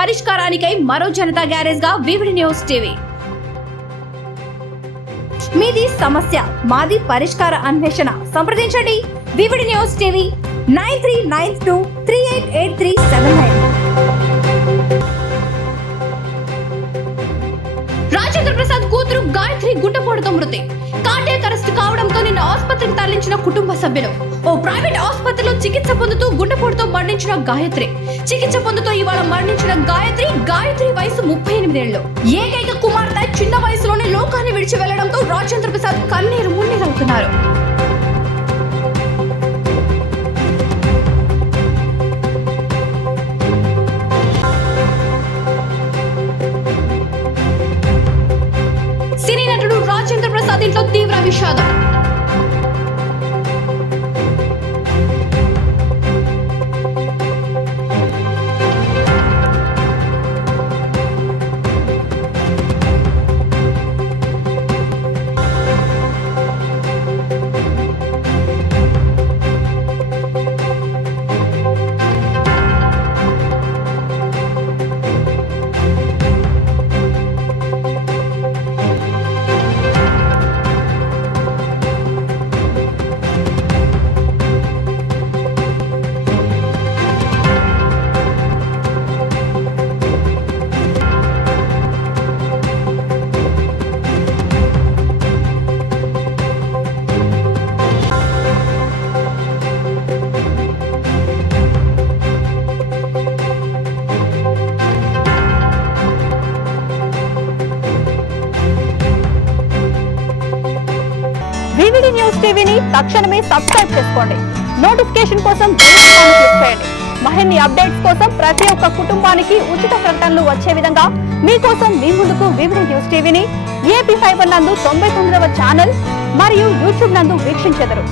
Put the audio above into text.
పరిష్కారానికై మరో జనతా గ్యారేజ్ గా VVD news TV. మీది సమస్య మాది పరిష్కార అన్వేషణ. సంప్రదించండి VVD news TV 9392388379. Rajendra Prasad కూతురు గాయత్రి గుండెపోటుతో మృతి. కార్డియాక్ అరెస్ట్ కావడంతో నిన్న ఆసుపత్రికి తరలించిన కుటుంబ సభ్యులు. ఓ ప్రైవేట్ ఆసుపత్రిలో చికిత్స పొందుతూ గుండెపోటుతో మరణించిన గాయత్రి. చికిత్స పొందుతూ ఇవాళ మరణించిన గాయత్రి వయసు 38 ఏళ్లు. ఏకైక కుమార్తె చిన్న వయసులోనే లోకాన్ని విడిచి వెళ్లడంతో రాజేంద్ర ప్రసాద్ కన్నీరు మున్నీరవుతున్నారు. సినీ నటుడు రాజేంద్ర ప్రసాద్ ఇంట్లో తీవ్ర విషాదం. వివిడి న్యూస్ టీవీని తక్షణమే సబ్స్క్రైబ్ చేసుకోండి. నోటిఫికేషన్ కోసం బెల్ ఐకాన్ క్లిక్ చేయండి. మరిన్ని అప్డేట్స్ కోసం ప్రతి ఒక్క కుటుంబానికి ఉచిత ప్రకటనలు వచ్చే విధంగా మీకోసం మీ ముందుకు వివిడి న్యూస్ టీవీని AP5 నందు 99వ ఛానల్ మరియు యూట్యూబ్ నందు వీక్షించెదరు.